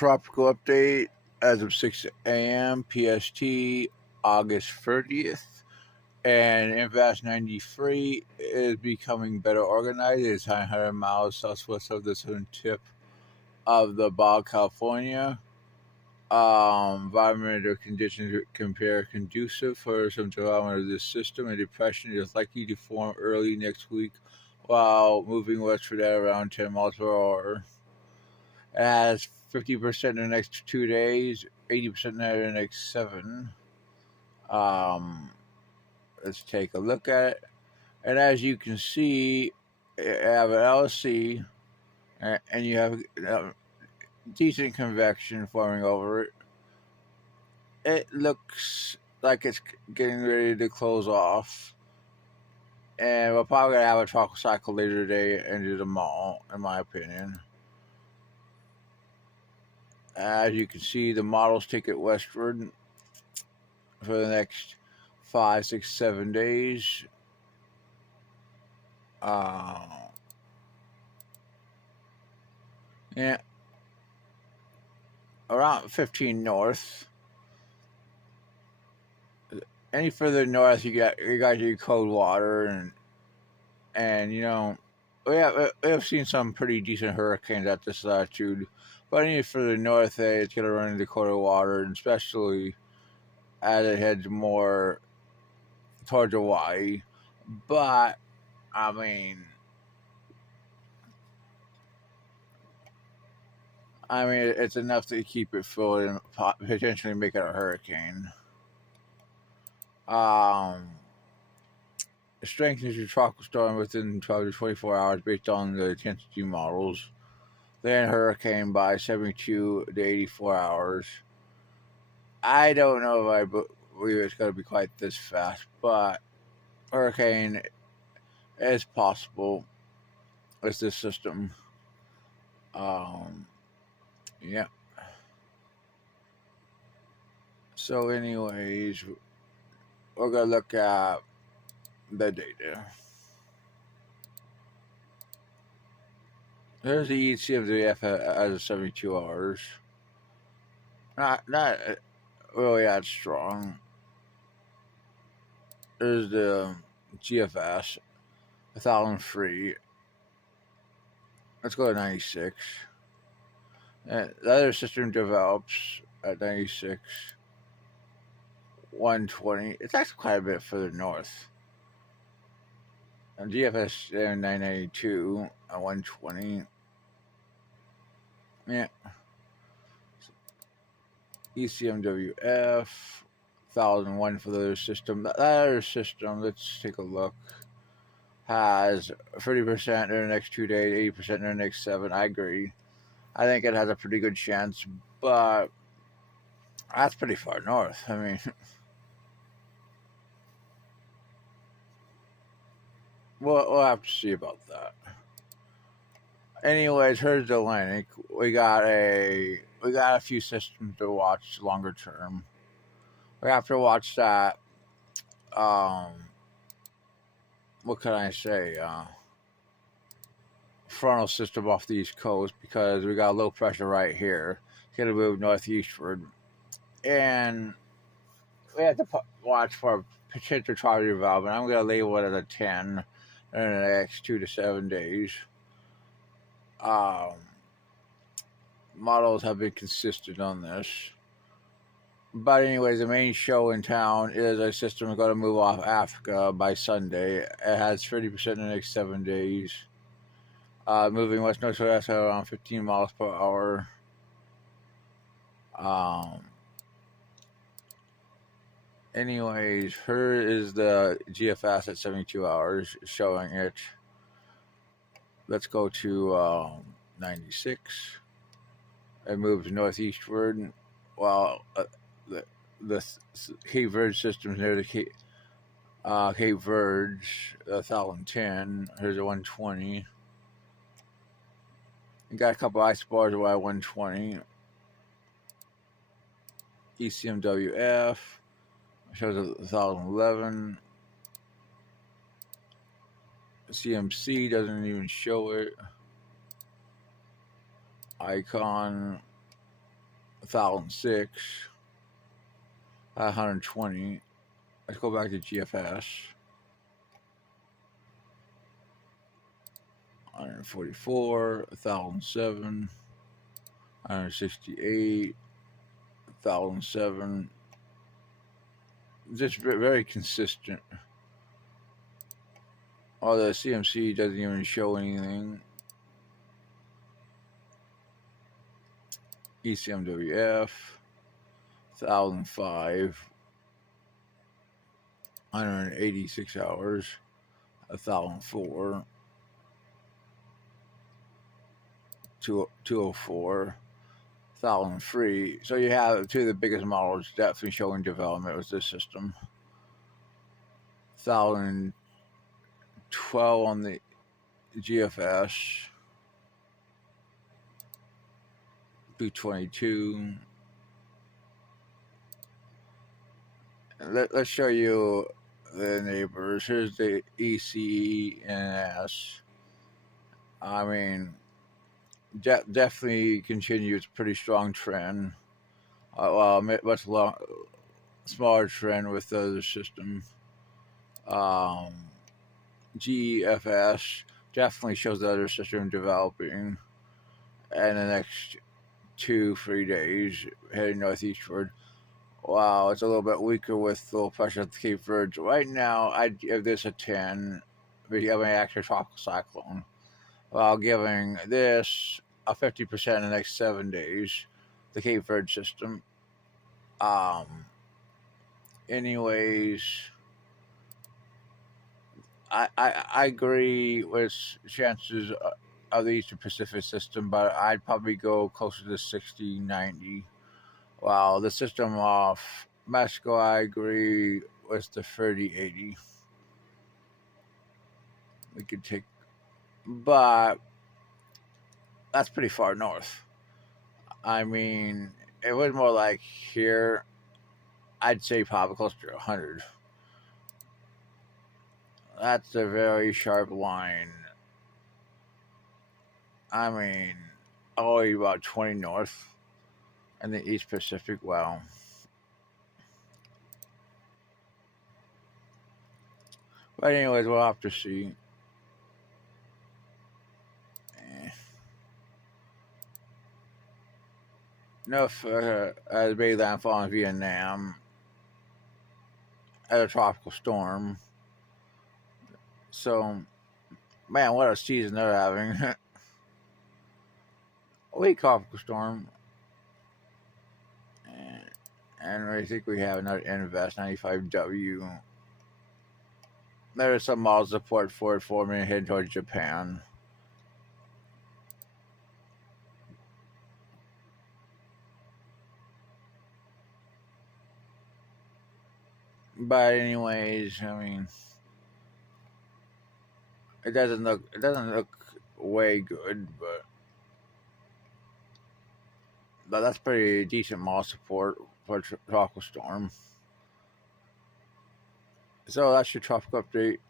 tropical update as of 6 a.m. PST, August 30th. And Invast 93 is becoming better organized. It's 900 miles southwest of the southern tip of the Baja California. Environmental conditions compare conducive for some development of this system. A depression is likely to form early next week while moving westward at around 10 miles per hour. It has 50% in the next 2 days, 80% in the next 7. Um, let's take a look at it. And as you can see, you have an LC and you have decent convection forming over it. It looks like it's getting ready to close off. And we're probably going to have a tropical cycle later today into the mall, in my opinion. As you can see, the models take it westward for the next 5, 6, 7 days. Yeah, around 15 north. Any further north, you got your cold water, and you know we have seen some pretty decent hurricanes at this latitude. But any further north, it's gonna run into colder water, and especially as it heads more towards Hawaii. But I mean, it's enough to keep it filled and potentially make it a hurricane. It strengthens your tropical storm within 12 to 24 hours based on the intensity models. Then hurricane by 72 to 84 hours. I don't know if I believe it's going to be quite this fast, but hurricane is possible with this system. Yeah. So, anyways, we're going to look at the data. There's the ECMWF as of 72 hours. Not really that strong. There's the GFS, 1003. Let's go to 96. And the other system develops at 96, 120. It's actually quite a bit further north. And GFS there 992 at 120. Yeah. ECMWF 1001 for the other system. That other system, let's take a look, has 30% in the next 2 days, 80% in the next 7. I agree. I think it has a pretty good chance, but that's pretty far north. I mean, we'll have to see about that. Anyways, here's the Atlantic. We got a few systems to watch longer term. We have to watch that. What can I say? Frontal system off the East Coast, because we got low pressure right here. It's going to move northeastward. And we have to watch for potential tropical development. I'm going to label it as a 10 in the next 2 to 7 days. Models have been consistent on this. But anyways, the main show in town is a system going to move off Africa by Sunday. It has 30% in the next 7 days. Moving west-northwest at around 15 miles per hour. Anyways, here is the GFS at 72 hours showing it. Let's go to 96. It moves northeastward. Well, the Cape Verde system near the Cape Verde, 1010. Here's a 120. You got a couple ice bars away at 120. ECMWF shows 1011. CMC doesn't even show it. Icon 1006, 120. Let's go back to GFS. 144, 1007, 168, 1007. Just very consistent. Although the CMC doesn't even show anything. ECMWF, 1005, 186 hours, 1004, 204, 1003. So you have two of the biggest models definitely showing development with this system. 1012 on the GFS, 222. Let's show you the neighbors. Here's the ECNS. I mean, definitely continues a pretty strong trend. Well, much smaller trend with the other system. GEFS definitely shows the other system developing. And the next 2-3 days heading northeastward. Wow, it's a little bit weaker with low pressure at the Cape Verde. Right now, I'd give this a 10. We have an active tropical cyclone. While giving this a 50% in the next 7 days, the Cape Verde system. Anyways, I agree with chances of the Eastern Pacific system, but I'd probably go closer to 60-90. Wow, the system off Mexico, I agree with the 30-80. We could take, but that's pretty far north. I mean, it was more like here, I'd say probably close to 100. That's a very sharp line. I mean, only about 20 north in the East Pacific. Wow. But anyways, we'll have to see. Enough as big landfall in Vietnam as a tropical storm. So, man, what a season they're having. A weak tropical storm. And I think we have another Invest 95W. There is some model support for it for me heading towards Japan. But anyways, I mean, it doesn't look way good, but that's pretty decent model support for tropical storm. So that's your tropical update.